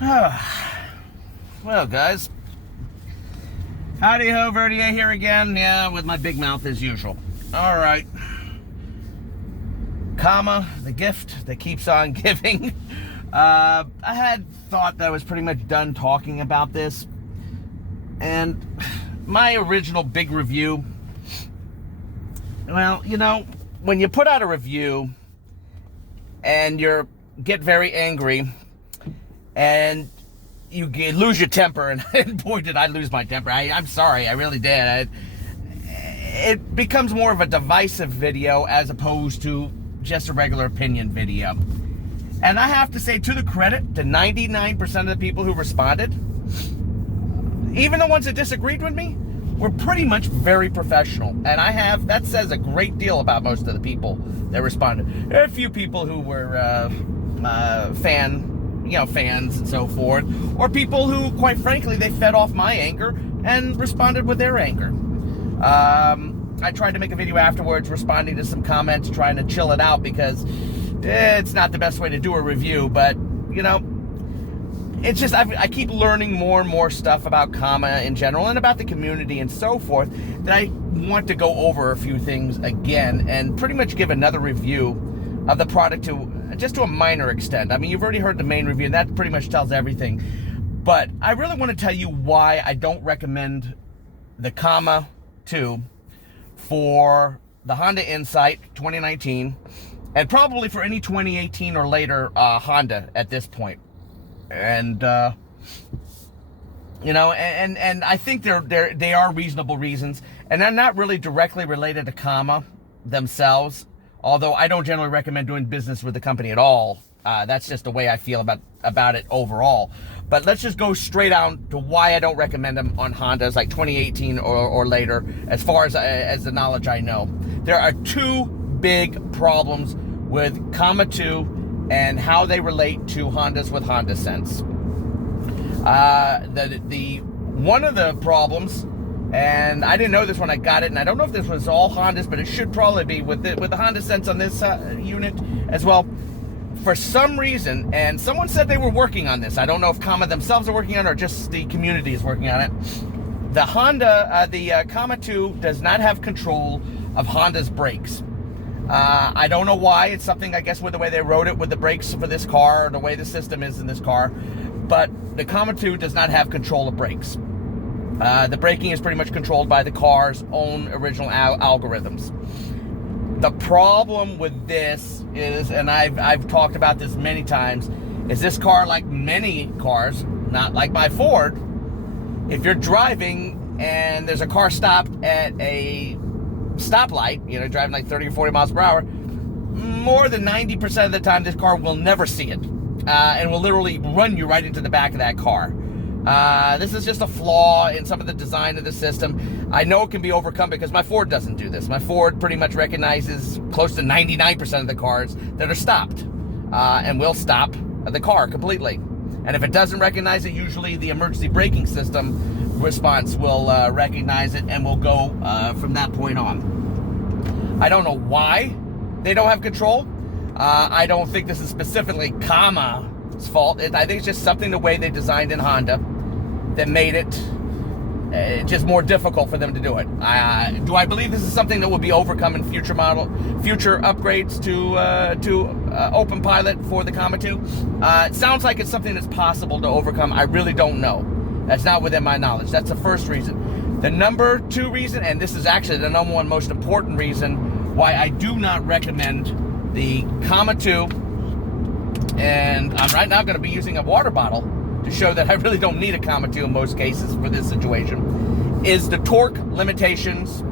Well, guys, howdy ho, Verdier here again. Yeah, with my big mouth as usual. All right, comma, the gift that keeps on giving. I had thought that I was pretty much done talking about this, and my original big review. Well, you know, when you put out a review and get very angry and you lose your temper, and boy, did I lose my temper. I'm sorry, I really did. It becomes more of a divisive video as opposed to just a regular opinion video. And I have to say, to the credit to 99% of the people who responded, even the ones that disagreed with me, were pretty much very professional. And that says a great deal about most of the people that responded. There are a few people who were fans and so forth, or people who, quite frankly, they fed off my anger and responded with their anger. I tried to make a video afterwards responding to some comments, trying to chill it out, because it's not the best way to do a review, but, you know, it's just, I keep learning more and more stuff about comma in general and about the community and so forth, that I want to go over a few things again and pretty much give another review of the product just to a minor extent. I mean, you've already heard the main review, and that pretty much tells everything. But I really want to tell you why I don't recommend the Comma 2 for the Honda Insight 2019, and probably for any 2018 or later Honda at this point. And you know, and I think they are reasonable reasons, and they're not really directly related to Comma themselves. Although I don't generally recommend doing business with the company at all. That's just the way I feel about it overall. But let's just go straight down to why I don't recommend them on Hondas like 2018 or later, as far as the knowledge I know. There are two big problems with Comma 2 and how they relate to Hondas with Honda Sense. One of the problems, and I didn't know this when I got it, and I don't know if this was all Hondas, but it should probably be with the Honda Sense on this unit as well. For some reason, and someone said they were working on this. I don't know if Comma themselves are working on it or just the community is working on it. The Comma 2 does not have control of Honda's brakes. I don't know why. It's something, I guess, with the way they wrote it with the brakes for this car, or the way the system is in this car. But the Comma 2 does not have control of brakes. The braking is pretty much controlled by the car's own original algorithms. The problem with this is, and I've talked about this many times, is this car, like many cars, not like my Ford, if you're driving and there's a car stopped at a stoplight, you know, driving like 30 or 40 miles per hour, more than 90% of the time this car will never see it, and will literally run you right into the back of that car. This is just a flaw in some of the design of the system. I know it can be overcome because my Ford doesn't do this. My Ford pretty much recognizes close to 99% of the cars that are stopped, and will stop the car completely. And if it doesn't recognize it, usually the emergency braking system response will recognize it and will go from that point on. I don't know why they don't have control. I don't think this is specifically Comma's fault. I think it's just something the way they designed in Honda that made it just more difficult for them to do it. Do I believe this is something that will be overcome in future upgrades to Open Pilot for the Comma 2? It sounds like it's something that's possible to overcome. I really don't know. That's not within my knowledge. That's the first reason. The number two reason, and this is actually the number one most important reason why I do not recommend the Comma 2, and I'm right now going to be using a water bottle to show that I really don't need a Comma 2 in most cases for this situation, is the torque limitations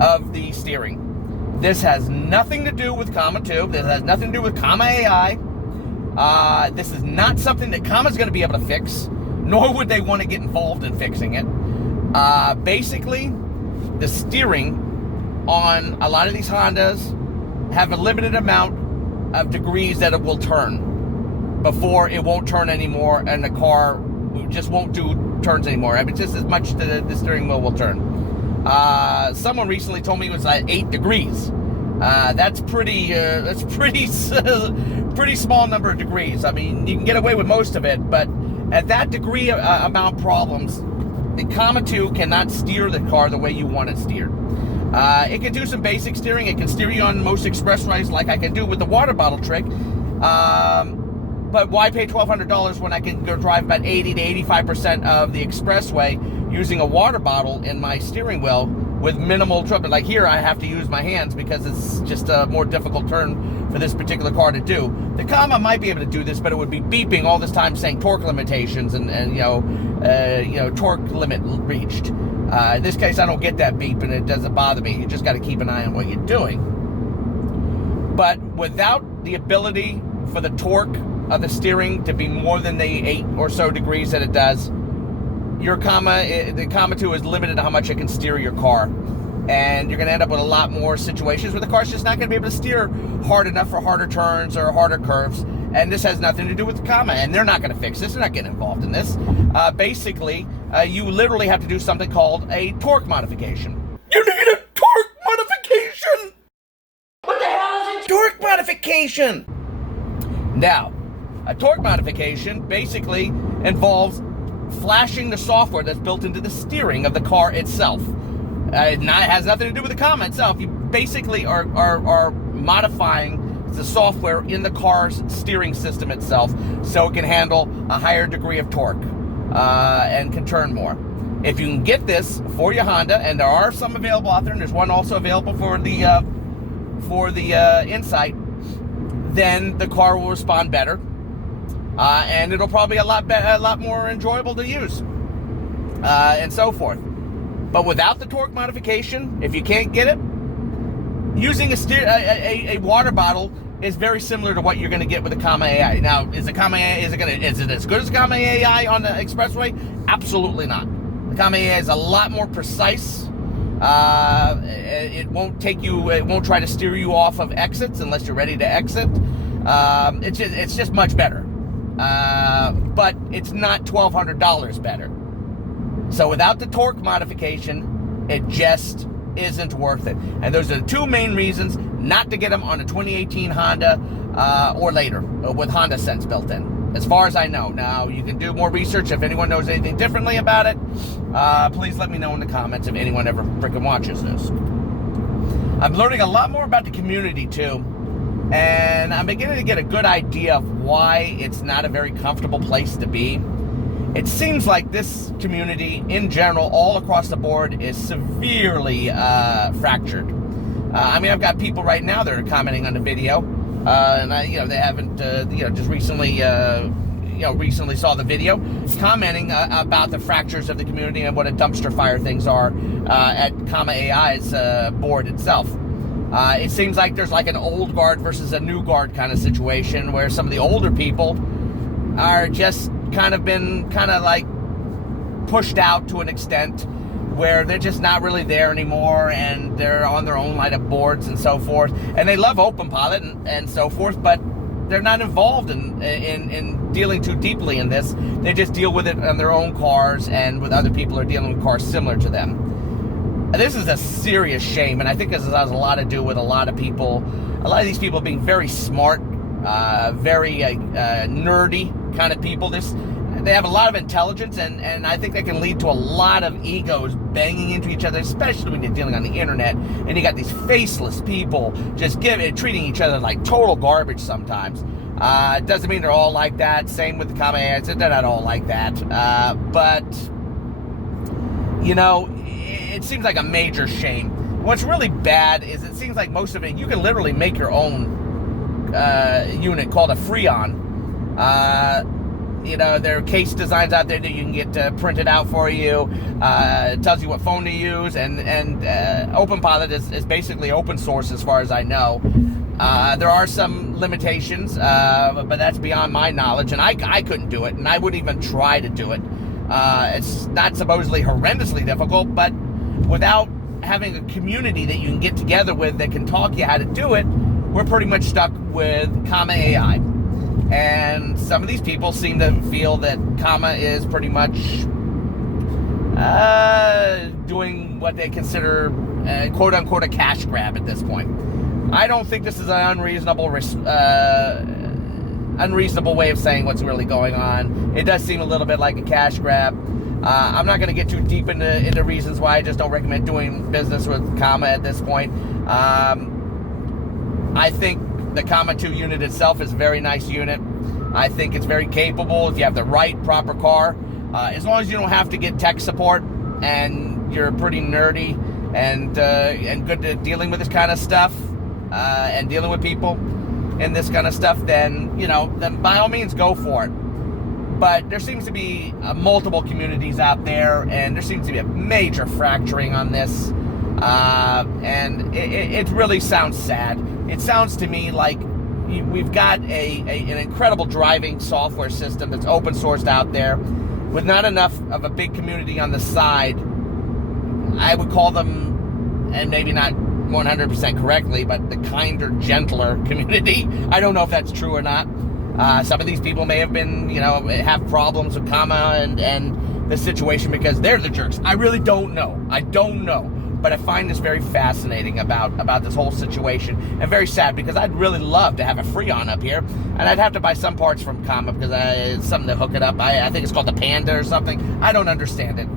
of the steering. This has nothing to do with Comma 2. This has nothing to do with Comma AI. This is not something that Comma's going to be able to fix, nor would they want to get involved in fixing it. Basically, the steering on a lot of these Hondas have a limited amount of degrees that it will turn before it won't turn anymore, and the car just won't do turns anymore. I mean, just as much the steering wheel will turn. Someone recently told me it was like 8 degrees. That's pretty pretty small number of degrees. I mean, you can get away with most of it, but at that degree amount problems, the Comma 2 cannot steer the car the way you want it steered. It can do some basic steering. It can steer you on most expressways like I can do with the water bottle trick. But why pay $1,200 when I can go drive about 80 to 85% of the expressway using a water bottle in my steering wheel with minimal trouble? Like here, I have to use my hands because it's just a more difficult turn for this particular car to do. The Comma might be able to do this, but it would be beeping all this time saying torque limitations and torque limit reached. In this case, I don't get that beep and it doesn't bother me. You just got to keep an eye on what you're doing. But without the ability for the torque of the steering to be more than the 8 or so degrees that it does, the Comma 2 is limited to how much it can steer your car. And you're going to end up with a lot more situations where the car's just not going to be able to steer hard enough for harder turns or harder curves. And this has nothing to do with the Comma, and they're not going to fix this. They're not getting involved in this. Basically, you literally have to do something called a torque modification. You need a torque modification! What the hell is it? Torque modification! Now, a torque modification basically involves flashing the software that's built into the steering of the car itself. It has nothing to do with the Comma itself. You basically are modifying the software in the car's steering system itself so it can handle a higher degree of torque and can turn more. If you can get this for your Honda, and there are some available out there, and there's one also available for the Insight, then the car will respond better, and it'll probably be a lot more enjoyable to use, and so forth. But without the torque modification, if you can't get it, using a water bottle is very similar to what you're going to get with the Comma AI. Now, is it as good as Comma AI on the expressway? Absolutely not. The Comma AI is a lot more precise. It won't try to steer you off of exits unless you're ready to exit. It's just much better. But it's not $1,200 better. So without the torque modification, it just isn't worth it. And those are the two main reasons not to get them on a 2018 Honda or later with Honda Sense built in, as far as I know. Now, you can do more research. If anyone knows anything differently about it, please let me know in the comments if anyone ever freaking watches this. I'm learning a lot more about the community too, and I'm beginning to get a good idea of why it's not a very comfortable place to be. It seems like this community, in general, all across the board, is severely fractured. I mean, I've got people right now that are commenting on the video, and they haven't, just recently, recently saw the video, commenting about the fractures of the community and what a dumpster fire things are at Comma AI's board itself. It seems like there's like an old guard versus a new guard kind of situation, where some of the older people are just kind of like pushed out to an extent where they're just not really there anymore, and they're on their own line of boards and so forth, and they love OpenPilot and so forth, but they're not involved in dealing too deeply in this. They just deal with it on their own cars and with other people who are dealing with cars similar to them. This is a serious shame, and I think this has a lot to do with a lot of these people being very smart, very nerdy kind of people. They have a lot of intelligence, and I think that can lead to a lot of egos banging into each other, especially when you're dealing on the internet, and you got these faceless people just treating each other like total garbage sometimes. It doesn't mean they're all like that. Same with the Comma AI, they're not all like that. But, it seems like a major shame. What's really bad is it seems like most of it, you can literally make your own unit called a Freon. There are case designs out there that you can get printed out for you. It tells you what phone to use, and OpenPilot is basically open source as far as I know. There are some limitations, but that's beyond my knowledge, and I couldn't do it, and I wouldn't even try to do it. It's not supposedly horrendously difficult, but without having a community that you can get together with that can talk you how to do it, we're pretty much stuck with Comma AI. And some of these people seem to feel that Comma is pretty much doing what they consider, quote-unquote, a cash grab at this point. I don't think this is an unreasonable way of saying what's really going on. It does seem a little bit like a cash grab. I'm not going to get too deep into reasons why. I just don't recommend doing business with Comma at this point. I think the Comma 2 unit itself is a very nice unit. I think it's very capable if you have the right, proper car. As long as you don't have to get tech support and you're pretty nerdy and good at dealing with this kind of stuff and dealing with people and this kind of stuff, then, then by all means go for it. But there seems to be multiple communities out there, and there seems to be a major fracturing on this. And it really sounds sad. It sounds to me like we've got an incredible driving software system that's open sourced out there with not enough of a big community on the side. I would call them, and maybe not 100% correctly, but the kinder, gentler community. I don't know if that's true or not. Some of these people may have been, have problems with Comma and the situation because they're the jerks. I really don't know. I don't know. But I find this very fascinating about this whole situation, and very sad because I'd really love to have a Freon up here, and I'd have to buy some parts from Comma because it's something to hook it up. I think it's called the Panda or something. I don't understand it.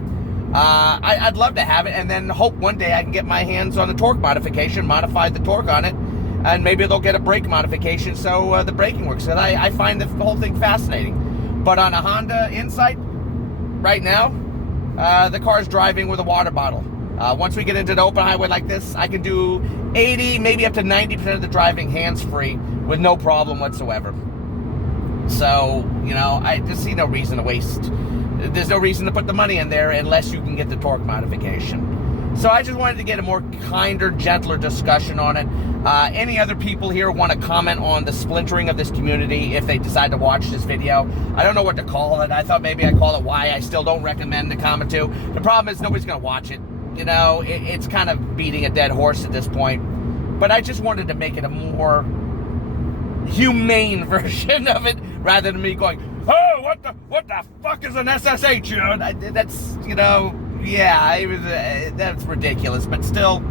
I'd love to have it, and then hope one day I can get my hands on a torque modification, modify the torque on it, and maybe they'll get a brake modification so the braking works. And I find the whole thing fascinating. But on a Honda Insight, right now, the car's driving with a water bottle. Once we get into the open highway like this, I can do 80, maybe up to 90% of the driving hands-free with no problem whatsoever. So, I just see no reason to waste. There's no reason to put the money in there unless you can get the torque modification. So I just wanted to get a more kinder, gentler discussion on it. Any other people here want to comment on the splintering of this community if they decide to watch this video? I don't know what to call it. I thought maybe I'd call it why I still don't recommend the Comma 2. The problem is nobody's going to watch it. It's kind of beating a dead horse at this point. But I just wanted to make it a more humane version of it rather than me going, oh, what the fuck is an SSH? That's, that's ridiculous. But still,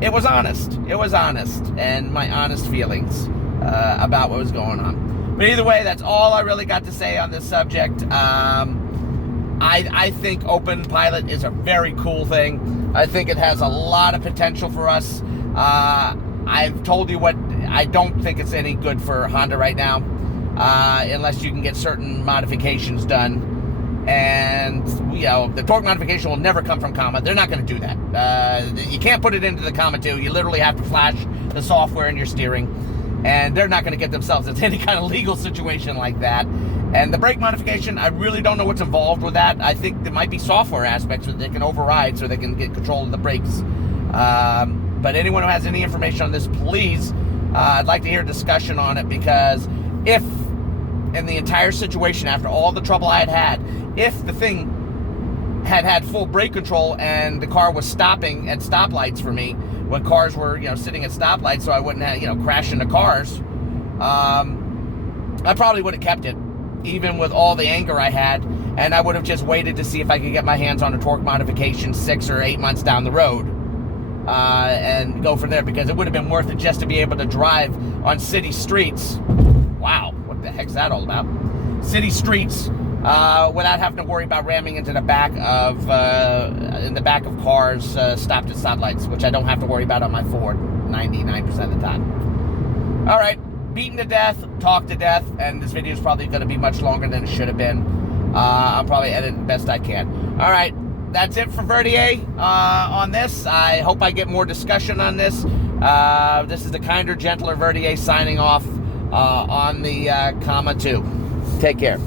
it was honest. It was honest. And my honest feelings about what was going on. But either way, that's all I really got to say on this subject. I think Open Pilot is a very cool thing. I think it has a lot of potential for us. I've told you what I don't think it's any good for Honda right now, unless you can get certain modifications done. And, the torque modification will never come from Comma. They're not going to do that. You can't put it into the Comma 2. You literally have to flash the software in your steering. And they're not going to get themselves into any kind of legal situation like that. And the brake modification, I really don't know what's involved with that. I think there might be software aspects that they can override so they can get control of the brakes. But anyone who has any information on this, please, I'd like to hear a discussion on it, because if, in the entire situation, after all the trouble I had, if the thing had full brake control and the car was stopping at stoplights for me, when cars were, sitting at stoplights so I wouldn't have, crash into cars, I probably would have kept it, even with all the anger I had, and I would have just waited to see if I could get my hands on a torque modification 6 or 8 months down the road, and go from there, because it would have been worth it just to be able to drive on city streets. Wow, what the heck's that all about? City streets, without having to worry about ramming into the back of cars stopped at stoplights, which I don't have to worry about on my Ford 99% of the time. All right, beaten to death, talked to death, and this video is probably going to be much longer than it should have been. I'll probably edit the best I can. All right, that's it for Verdier on this. I hope I get more discussion on this. This is the kinder, gentler Verdier signing off on the Comma 2. Take care.